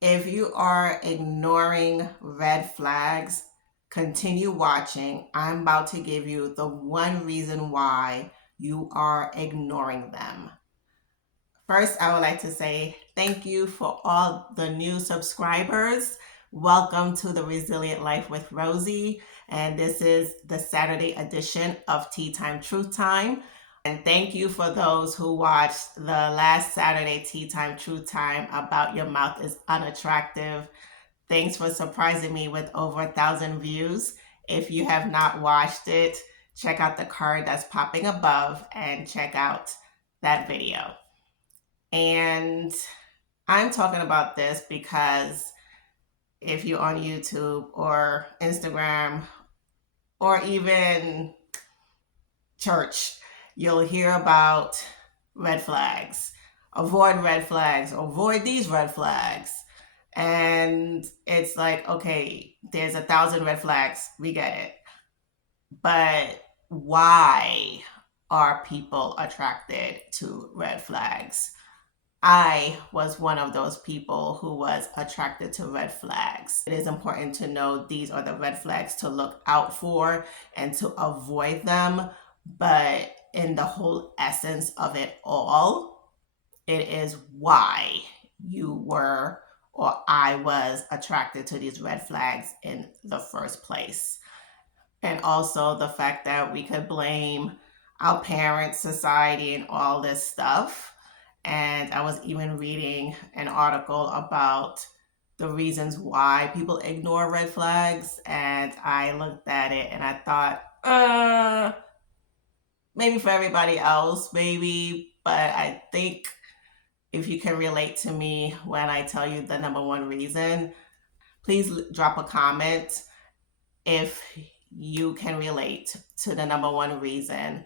If you are ignoring red flags, continue watching. I'm about to give you the one reason why you are ignoring them. First, I would like to say thank you for all the new subscribers. Welcome to the Resilient Life with Rosie. And this is the Saturday edition of Tea Time Truth Time. And thank you for those who watched the last Saturday Tea Time Truth Time about your mouth is unattractive. Thanks for surprising me with over 1,000 views. If you have not watched it, check out the card that's popping above and check out that video. And I'm talking about this because if you're on YouTube or Instagram or even church, you'll hear about red flags. Avoid red flags, avoid these red flags. And it's like, okay, there's 1,000 red flags. We get it. But why are people attracted to red flags? I was one of those people who was attracted to red flags. It is important to know these are the red flags to look out for and to avoid them. But in the whole essence of it all, it is why you were or I was attracted to these red flags in the first place. And also the fact that we could blame our parents, society, and all this stuff. And I was even reading an article about the reasons why people ignore red flags. And I looked at it and I thought, maybe for everybody else, maybe. But I think if you can relate to me when I tell you the number one reason, please drop a comment if you can relate to the number one reason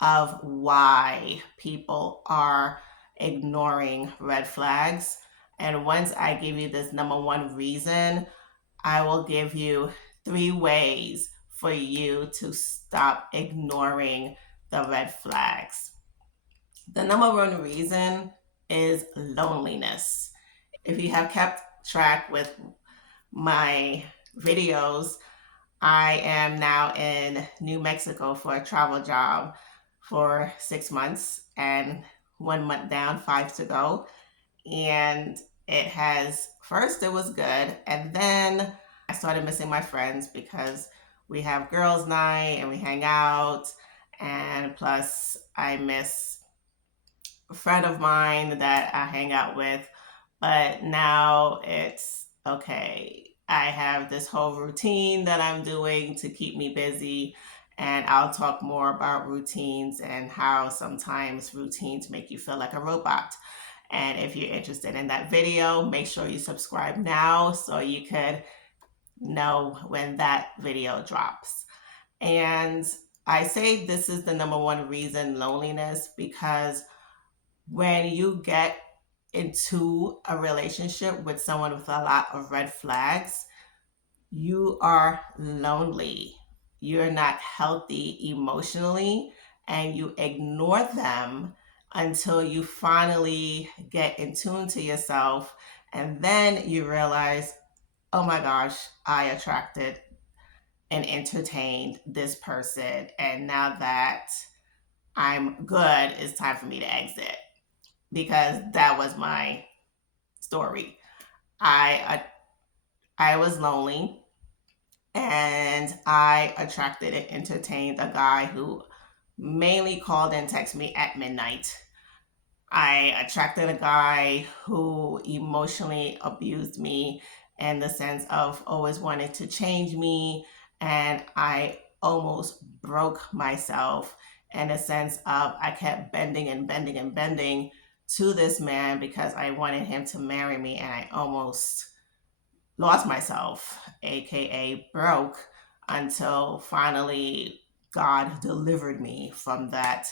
of why people are ignoring red flags. And once I give you this number one reason, I will give you 3 ways for you to stop ignoring the red flags. The number one reason is loneliness. If you have kept track with my videos, I am now in New Mexico for a travel job for 6 months and 1 month down, 5 to go. And it has, first, it was good. And then I started missing my friends because we have girls' night and we hang out. And plus, I miss a friend of mine that I hang out with. But now it's okay. I have this whole routine that I'm doing to keep me busy. And I'll talk more about routines and how sometimes routines make you feel like a robot. And if you're interested in that video, make sure you subscribe now so you could know when that video drops. And I say this is the number one reason, loneliness, because when you get into a relationship with someone with a lot of red flags, you are lonely. You're not healthy emotionally, and you ignore them until you finally get in tune to yourself. And then you realize, oh my gosh, I attracted and entertained this person. And now that I'm good, it's time for me to exit, because that was my story. I I was lonely and I attracted and entertained a guy who mainly called and texted me at midnight. I attracted a guy who emotionally abused me in the sense of always wanted to change me, and I almost broke myself in the sense of I kept bending and bending and bending to this man because I wanted him to marry me, and I almost lost myself, aka broke, until finally God delivered me from that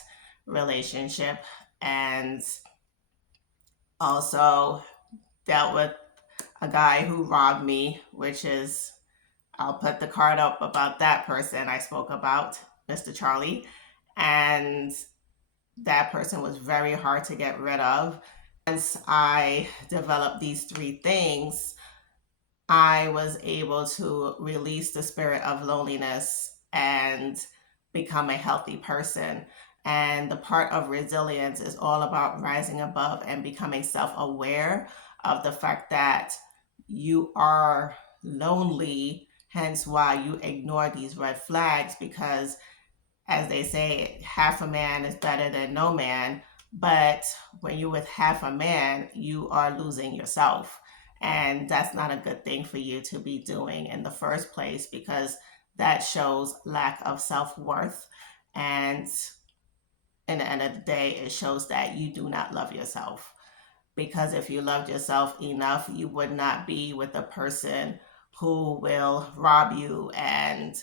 relationship. And also dealt with a guy who robbed me, which is, I'll put the card up about that person I spoke about, Mr. Charlie. And that person was very hard to get rid of. Once I developed these three things, I was able to release the spirit of loneliness and become a healthy person. And the part of resilience is all about rising above and becoming self aware of the fact that you are lonely, hence why you ignore these red flags, because as they say, half a man is better than no man. But when you're with half a man, you are losing yourself. And that's not a good thing for you to be doing in the first place, because that shows lack of self worth. And in the end of the day, it shows that you do not love yourself. Because if you loved yourself enough, you would not be with a person who will rob you and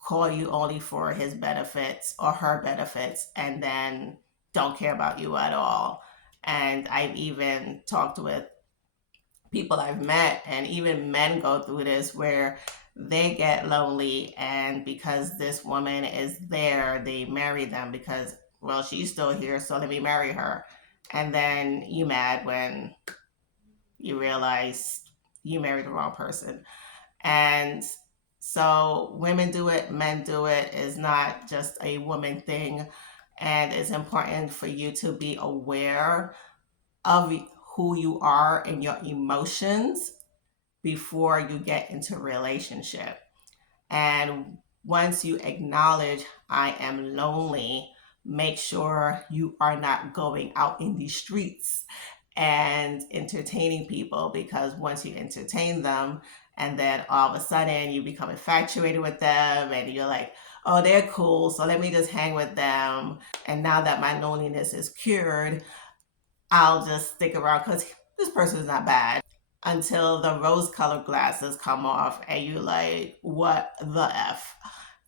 call you only for his benefits or her benefits and then don't care about you at all. And I've even talked with people I've met, and even men go through this where they get lonely, and because this woman is there, they marry them because, well, she's still here, so let me marry her. And then you mad when you realize you married the wrong person. And so women do it, men do it. Is not just a woman thing. And it's important for you to be aware of who you are and your emotions before you get into a relationship. And once you acknowledge I am lonely, make sure you are not going out in the streets and entertaining people, because once you entertain them and then all of a sudden you become infatuated with them and you're like, oh, they're cool, so let me just hang with them. And now that my loneliness is cured, I'll just stick around because this person is not bad, until the rose colored glasses come off and you're like, what the F?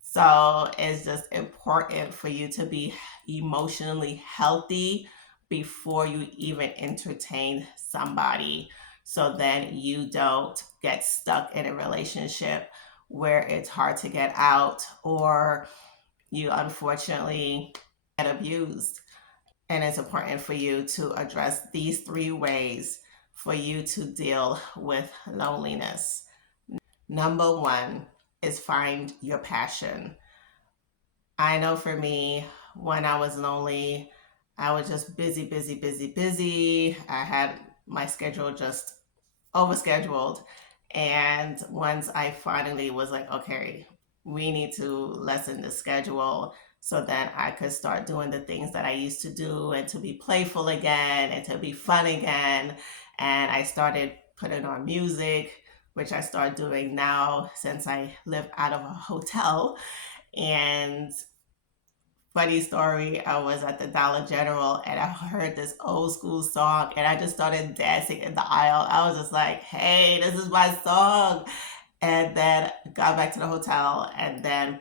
So it's just important for you to be emotionally healthy before you even entertain somebody, so then you don't get stuck in a relationship where it's hard to get out, or you unfortunately get abused. And it's important for you to address these three ways for you to deal with loneliness. Number one is find your passion. I know for me, when I was lonely, I was just busy, busy, busy, busy. I had my schedule just overscheduled. And once I finally was like, okay, we need to lessen the schedule so that I could start doing the things that I used to do and to be playful again and to be fun again. And I started putting on music, which I start doing now since I live out of a hotel. And funny story, I was at the Dollar General and I heard this old school song and I just started dancing in the aisle. I was just like, hey, this is my song. And then got back to the hotel and then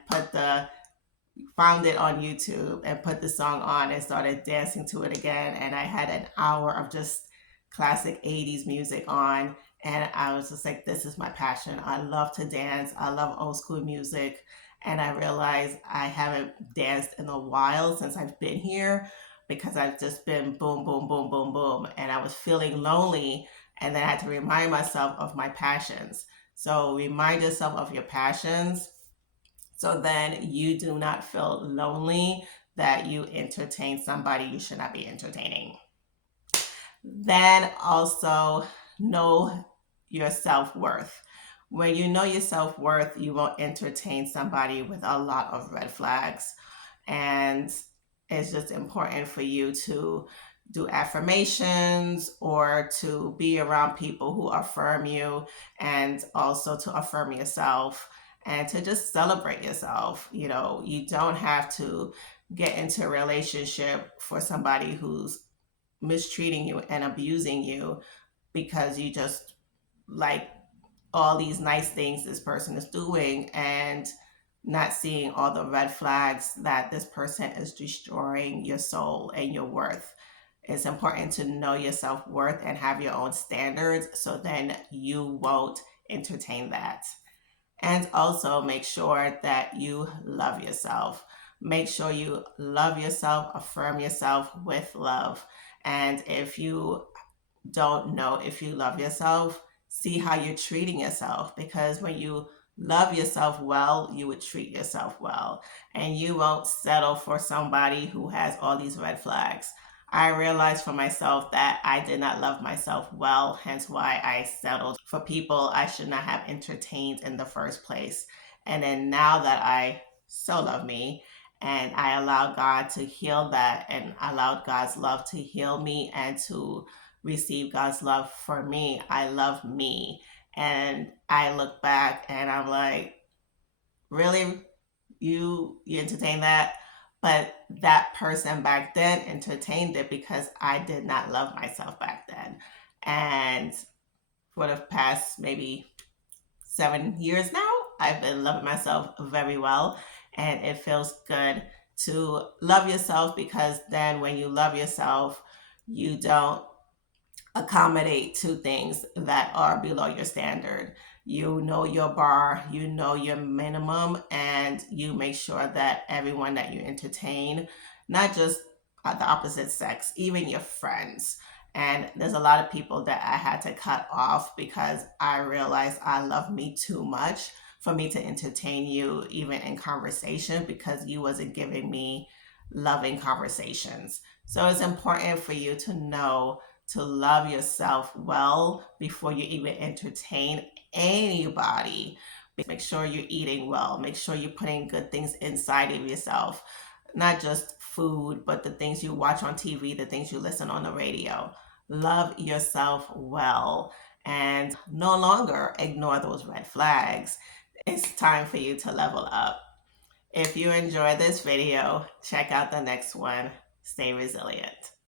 found it on YouTube and put the song on and started dancing to it again. And I had an hour of just classic 80s music on. And I was just like, this is my passion. I love to dance. I love old school music. And I realized I haven't danced in a while since I've been here, because I've just been boom, boom, boom, boom, boom. And I was feeling lonely. And then I had to remind myself of my passions. So remind yourself of your passions, so then you do not feel lonely that you entertain somebody you should not be entertaining. Then also know your self worth. When you know your self worth, you won't entertain somebody with a lot of red flags. And it's just important for you to do affirmations or to be around people who affirm you, and also to affirm yourself and to just celebrate yourself. You know, you don't have to get into a relationship for somebody who's mistreating you and abusing you because you just like all these nice things this person is doing and not seeing all the red flags that this person is destroying your soul and your worth. It's important to know your self worth and have your own standards, so then you won't entertain that. And also make sure that you love yourself. Make sure you love yourself, affirm yourself with love. And if you don't know if you love yourself, see how you're treating yourself. Because when you love yourself well, you would treat yourself well. And you won't settle for somebody who has all these red flags. I realized for myself that I did not love myself well, hence why I settled for people I should not have entertained in the first place. And then now that I so love me, and I allowed God to heal that and allowed God's love to heal me and to receive God's love for me. I love me. And I look back and I'm like, really? You entertain that? But that person back then entertained it because I did not love myself back then. And for the past maybe 7 years now, I've been loving myself very well. And it feels good to love yourself, because then when you love yourself, you don't accommodate to things that are below your standard. You know your bar, you know your minimum, and you make sure that everyone that you entertain, not just the opposite sex, even your friends. And there's a lot of people that I had to cut off because I realized I love me too much for me to entertain you even in conversation, because you wasn't giving me loving conversations. So it's important for you to know to love yourself well before you even entertain anybody. Make sure you're eating well. Make sure you're putting good things inside of yourself, not just food, but the things you watch on TV, the things you listen on the radio. Love yourself well and no longer ignore those red flags. It's time for you to level up. If you enjoyed this video, check out the next one. Stay resilient.